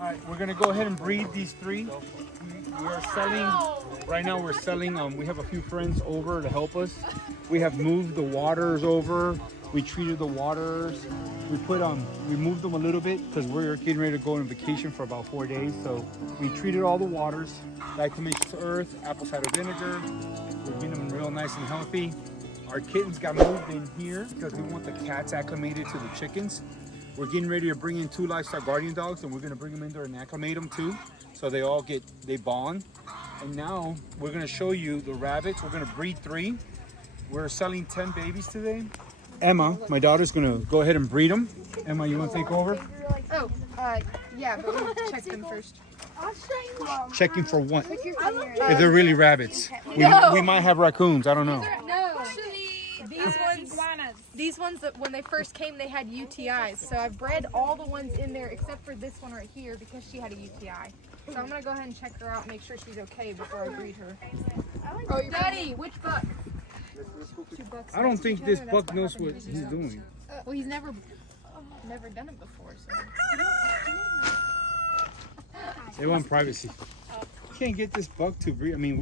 All right, we're gonna go ahead and breed these three. We are selling, right now we're selling, we have a few friends over to help us. We have moved the waters over. We treated the waters. We moved them a little bit because we're getting ready to go on vacation for about 4 days. So we treated all the waters, diatomaceous earth, apple cider vinegar. We're getting them real nice and healthy. Our kittens got moved in here because we want the cats acclimated to the chickens. We're getting ready to bring in 2 livestock guardian dogs, and we're going to bring them in there and acclimate them too, so they bond. And now we're going to show you the rabbits. We're going to breed 3. We're selling 10 babies today. Emma, my daughter's going to go ahead and breed them. Emma, you want to take over? Oh, yeah, but we'll check them first. Checking for what? If they're really rabbits. We might have raccoons. I don't know. No. These ones that when they first came, they had UTIs. So I've bred all the ones in there except for this one right here because she had a UTI. So I'm gonna go ahead and check her out, make sure she's okay before I breed her. Oh, Daddy, which buck? I don't think this buck knows what he's doing. Well, he's never done it before, so. They want privacy. You can't get this buck to breed. I mean,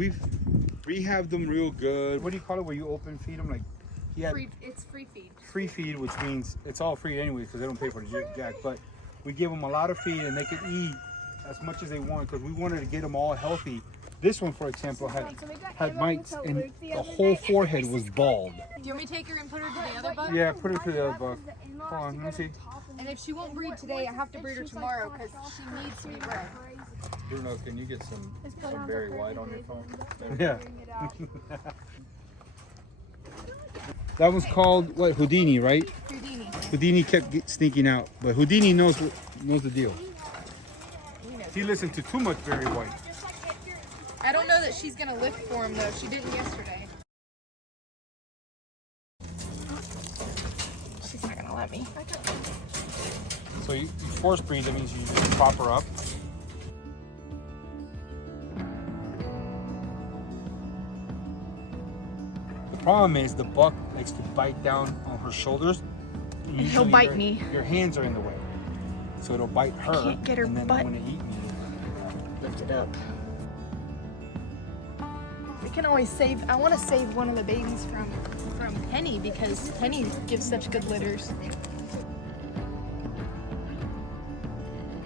we have them real good. What do you call it where you open feed them? Like, It's free feed. Free feed, which means it's all free anyway because they don't pay for the jack. But we give them a lot of feed and they can eat as much as they want because we wanted to get them all healthy. This one, for example, had mites and the whole forehead was bald. Do you want me to take her and put her to the other buck? Yeah, put her to the other buck. Hold on, let me see. And if she won't breed today, I have to breed her tomorrow because she needs to be bred. Bruno, can you get some Barry White on your phone? Yeah. That was called what? Houdini, right? Houdini. Houdini kept sneaking out, but Houdini knows the deal. He listened to too much Barry White. I don't know that she's gonna lift for him though. She didn't yesterday. She's not gonna let me. So you force breed, that means you just prop her up. The problem is the buck likes to bite down on her shoulders. And he'll bite me. Your hands are in the way. So it'll bite her. I can't get her and then butt. when it eat me, Lift it up. We can always save, I want to save one of the babies from Penny because Penny gives such good litters.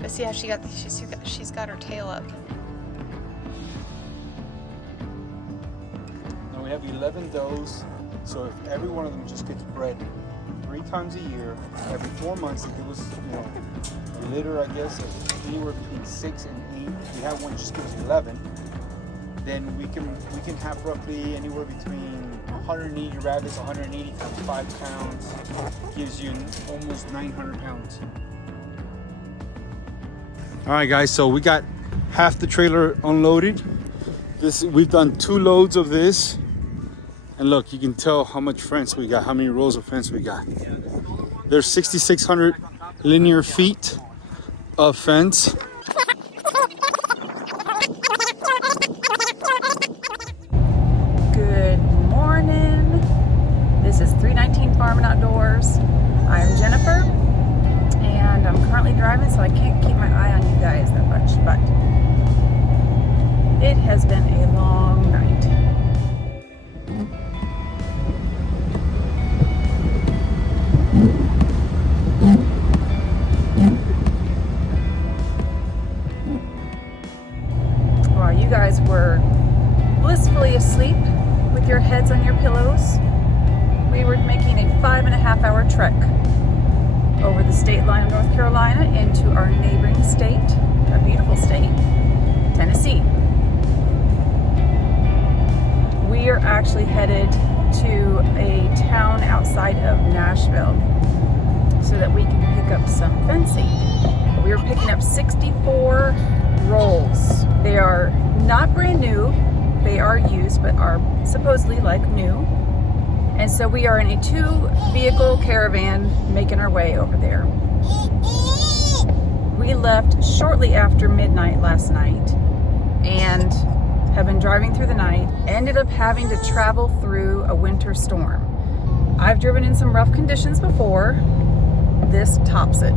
But see how she's got her tail up. Now we have 11 does. So if every one of them just gets bred 3 times a year, every 4 months, if it was, a litter, I guess, of anywhere between 6 and 8, we have one just gives 11, then we can have roughly anywhere between 180 rabbits, 180 times 5 pounds, gives you almost 900 pounds. All right, guys, so we got half the trailer unloaded. We've done 2 loads of this. And look, you can tell how much fence we got, how many rows of fence we got. There's 6,600 linear feet of fence. Good morning. This is 319 Farm and Outdoors. I'm Jennifer, and I'm currently driving, so I can't keep my eye on you guys that much, but it has been a long night. While you guys were blissfully asleep with your heads on your pillows, we were making a 5.5-hour trek over the state line of North Carolina into our neighboring state, a beautiful state, Tennessee. We are actually headed to a town outside of Nashville so that we can pick up some fencing. We are picking up 64 rolls. They are not brand new, they are used, but are supposedly like new. And so we are in a 2-vehicle caravan making our way over there. We left shortly after midnight last night and have been driving through the night. Ended up having to travel through a winter storm. I've driven in some rough conditions before. This tops it.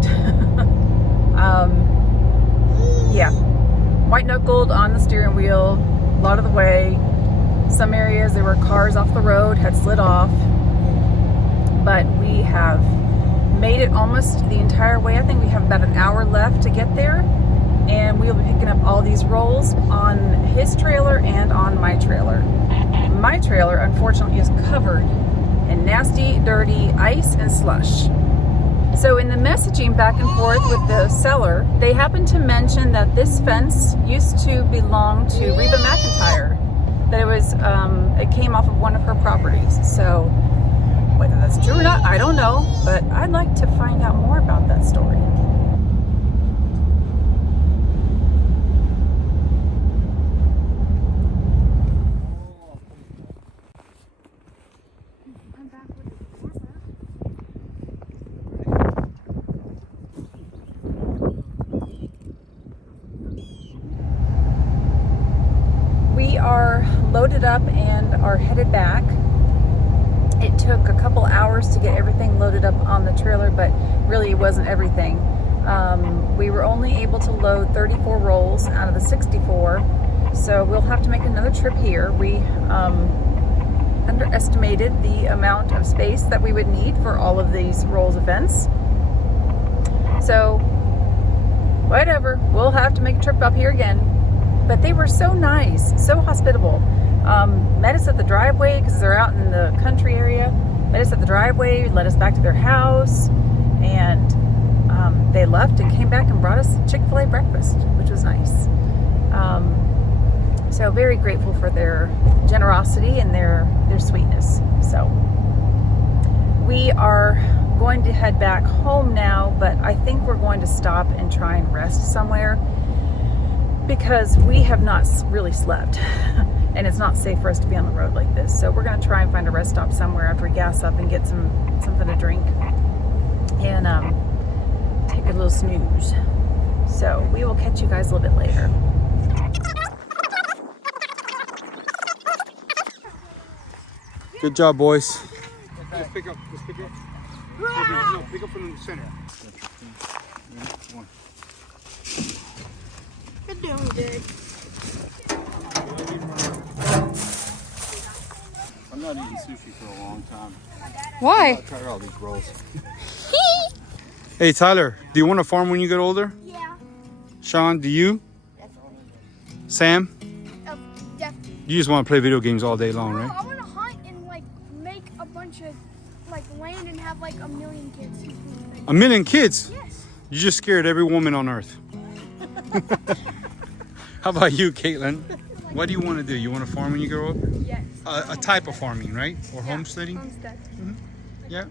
white knuckled on the steering wheel a lot of the way. Some areas there were cars off the road, had slid off. But we have made it almost the entire way. I think we have about an hour left to get there. And we'll be picking up all these rolls on his trailer and on my trailer. My trailer, unfortunately, is covered in nasty, dirty ice and slush. So in the messaging back and forth with the seller, they happened to mention that this fence used to belong to Reba McEntire. That it was, it came off of one of her properties. So whether that's true or not, I don't know, but I'd like to find out more about that story. We are loaded up and are headed back. It took a couple hours to get everything loaded up on the trailer, but really it wasn't everything. We were only able to load 34 rolls out of the 64, so we'll have to make another trip here. We underestimated the amount of space that we would need for all of these rolls of fence. So whatever, we'll have to make a trip up here again. But they were so nice, so hospitable. Met us at the driveway because they're out in the country area. Met us at the driveway, led us back to their house, and they left and came back and brought us Chick-fil-A breakfast, which was nice. So very grateful for their generosity and their sweetness. So we are going to head back home now, but I think we're going to stop and try and rest somewhere, because we have not really slept and it's not safe for us to be on the road like this. So we're going to try and find a rest stop somewhere after we gas up and get something to drink and take a little snooze. So we will catch you guys a little bit later. Good job, boys. Just pick up. No, pick up from the center. You're doing good. I'm not eating sushi for a long time. Why? I'll try all these rolls. Hey, Tyler, do you want to farm when you get older? Yeah. Sean, do you? Sam? Definitely. You just want to play video games all day long, right? I want to hunt and like make a bunch of like land and have like 1 million kids. 1 million kids? Yes. You just scared every woman on earth. How about you, Caitlin? What do you want to do? You want to farm when you grow up? Yes. A type of farming, right? Or homesteading? Homestead. Yeah?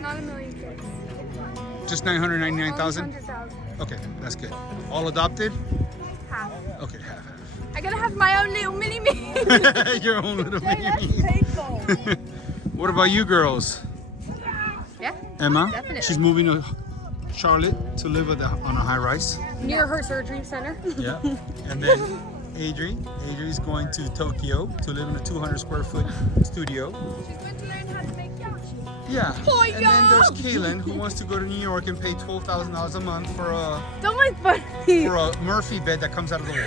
Not 1 million kids. Just 999,000? 100,000. Okay, that's good. All adopted? Half. Okay, half. I gotta have my own little mini me. Your own little That's baby. painful. What about you girls? Yeah, Emma? definitely. She's moving to Charlotte to live on a high rise. near her surgery center. Yeah. And then Adri's going to Tokyo to live in a 200 square foot studio. She's going to learn how to make yachi. Yeah. Oh, And then there's Kaylin, who wants to go to New York and pay $12,000 a month for a Don't make fun of me. Murphy bed that comes out of the wall.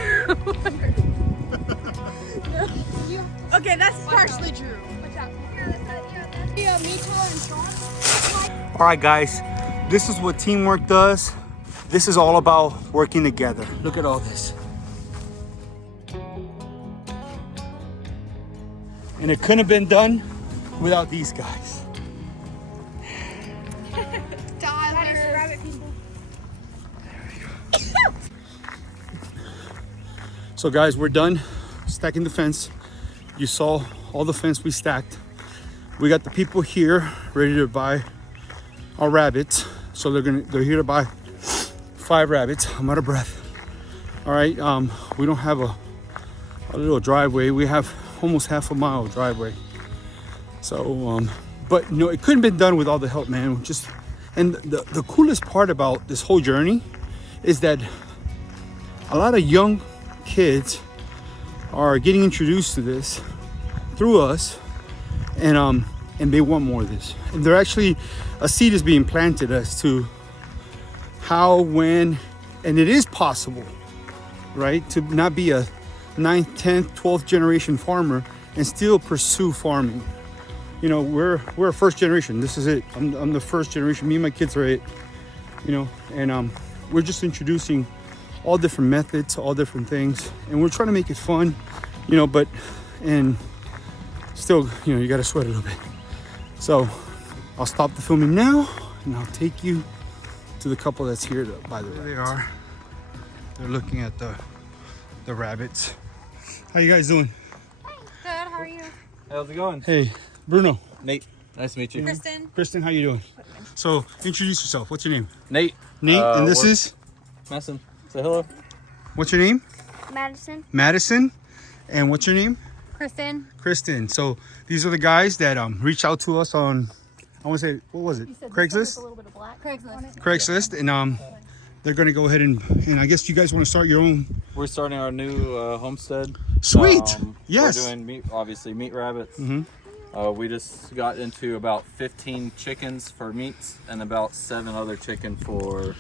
Okay, that's partially true. What's up? Yeah, me, Tyler, and Sean. All right, guys. This is what teamwork does. This is all about working together. Look at all this. And it couldn't have been done without these guys. Tyler. Rabbit people. So guys, we're done stacking the fence. You saw all the fence we stacked. We got the people here ready to buy our rabbits. So they're here to buy 5 rabbits. I'm out of breath. All right, we don't have a little driveway. We have almost half a mile driveway. So, but you know, it couldn't have been done with all the help, man. And the coolest part about this whole journey is that a lot of young kids are getting introduced to this through us, and they want more of this. And they're actually, a seed is being planted as to how, when, and it is possible right? To not be a 9th, 10th, 12th generation farmer and still pursue farming. You know, we're a first generation. This is it. I'm the first generation. Me and my kids are it. You know, and we're just introducing all different methods, all different things, and we're trying to make it fun. You know, but and still, you know, you got to sweat a little bit. So I'll stop the filming now, and I'll take you to the couple that's here to buy the rabbits. There they are. They're looking at the rabbits. How you guys doing? Good, how are you? How's it going? Hey, Bruno. Nate. Nice to meet you. Kristen, how you doing? So introduce yourself. What's your name? Nate. Nate, and this is? Madison. Say hello. What's your name? Madison. Madison. And what's your name? Kristen. Kristen. So these are the guys that reached out to us on, I want to say, what was it? Craigslist? Craigslist. And they're going to go ahead and I guess you guys want to start your own. We're starting our new homestead. Sweet. Yes. We're doing meat rabbits. We just got into about 15 chickens for meats and about 7 other chicken for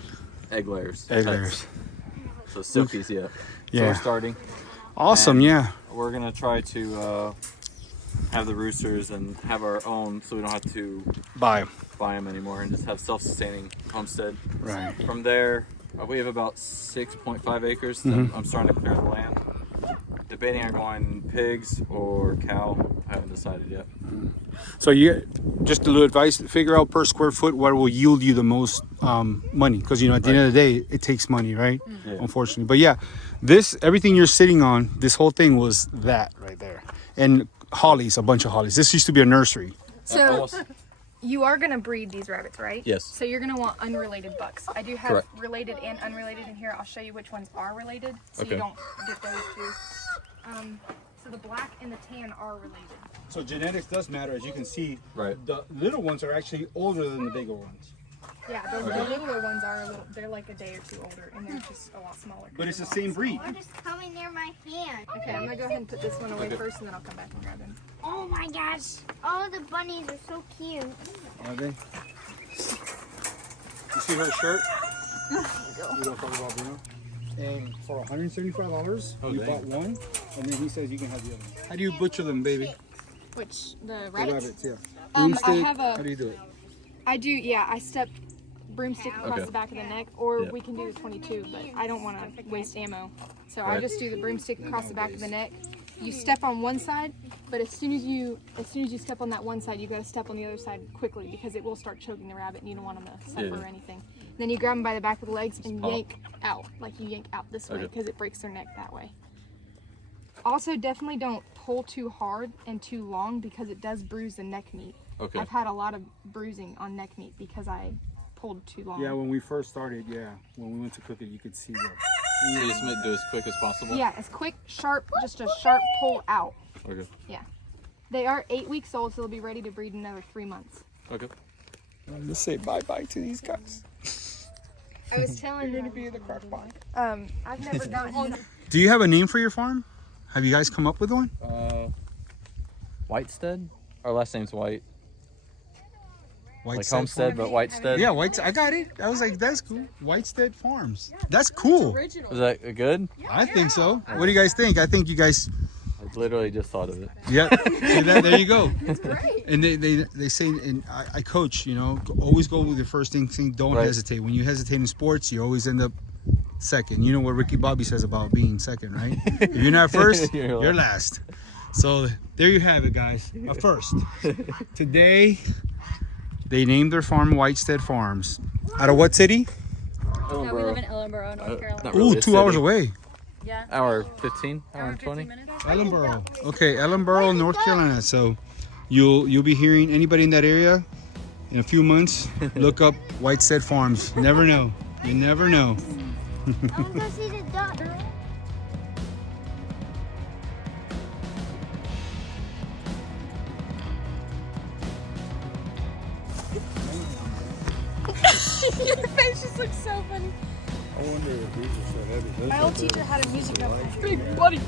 egg layers. Egg layers. So silkies, yeah. Yeah. So we're starting. Awesome, yeah. We're gonna try to have the roosters and have our own, so we don't have to Bye. buy them anymore, and just have self-sustaining homestead. Right. From there, we have about 6.5 acres. That I'm starting to clear the land. Debating on going pigs or cow. I haven't decided yet. So you just a little advice: figure out per square foot what will yield you the most money, because you know at the end of the day it takes money, right? Yeah. Unfortunately, but yeah, everything you're sitting on, this whole thing was that right there, and hollies, a bunch of hollies. This used to be a nursery. So you are gonna breed these rabbits, right? Yes. So you're gonna want unrelated bucks. I do have Correct. related and unrelated in here. I'll show you which ones are related, so Okay. you don't get those two. So the black and the tan are related. So genetics does matter, as you can see. Right. The little ones are actually older than the bigger ones. Yeah, the littler ones are they're like a day or two older, and they're just a lot smaller. But it's the same breed. What is coming near my hand? Okay, I'm gonna go ahead and put this one away first, and then I'll come back and grab him. Oh my gosh. Oh, the bunnies are so cute. Are they? You see her shirt? We don't talk about Bruno. And for $175, you dang. bought one, and then he says you can have the other one. How do you butcher them, baby? Which the The rabbits? rabbits, yeah. I Broomstick, have a- how do you do it? I do. Yeah, I step broomstick across Okay. the back of the neck, or Yeah. we can do the 22, but I don't want to waste ammo, so I Right. just do the broomstick across the back of the neck. You step on one side, but as soon as you step on that one side, you got to step on the other side quickly, because it will start choking the rabbit, and you don't want them to suffer Yeah. or anything. Then you grab them by the back of the legs and pop. yank out, like you yank out this way, Okay. because it breaks their neck that way. Also, definitely don't pull too hard and too long, because it does bruise the neck meat. Okay. I've had a lot of bruising on neck meat because I pulled too long. Yeah, when we first started, when we went to cook it, you could see that. So you just do as quick as possible? Yeah, it's quick, sharp, just a sharp pull out. Okay. Yeah. They are 8 weeks old, so they'll be ready to breed in another 3 months. Okay. Let's say bye-bye to these guys. I was telling You're gonna be in the crock pot. I've never gotten. Do you have a name for your farm? Have you guys come up with one? Whitestead? Our last name's White. Like Whitestead Homestead, but Whitestead. Yeah, I got it. I was like, that's cool. Whitestead Farms. That's cool. Is that good? I think so. What do you guys think? I think you guys. I literally just thought of it. Yep. See that? There you go. That's great. And they say, and I coach. You know, always go with your first instinct. Don't Right. hesitate. When you hesitate in sports, you always end up second. You know what Ricky Bobby says about being second, right? If you're not first, you're last. So there you have it, guys. First, today they named their farm Whitestead Farms. Out of what city? No, we live in Ellenboro, North Carolina. Not really Ooh, a 2 hours city. away. Yeah. Hour 15, hour 20. Ellenboro. Okay, Ellenboro, North Carolina. So you'll be hearing anybody in that area in a few months. Look up Whitestead Farms. You never know. You never know. I want to go see the duck. Your face just looks so funny. I wonder if these are so heavy. My old teacher had a music note. Big buddy.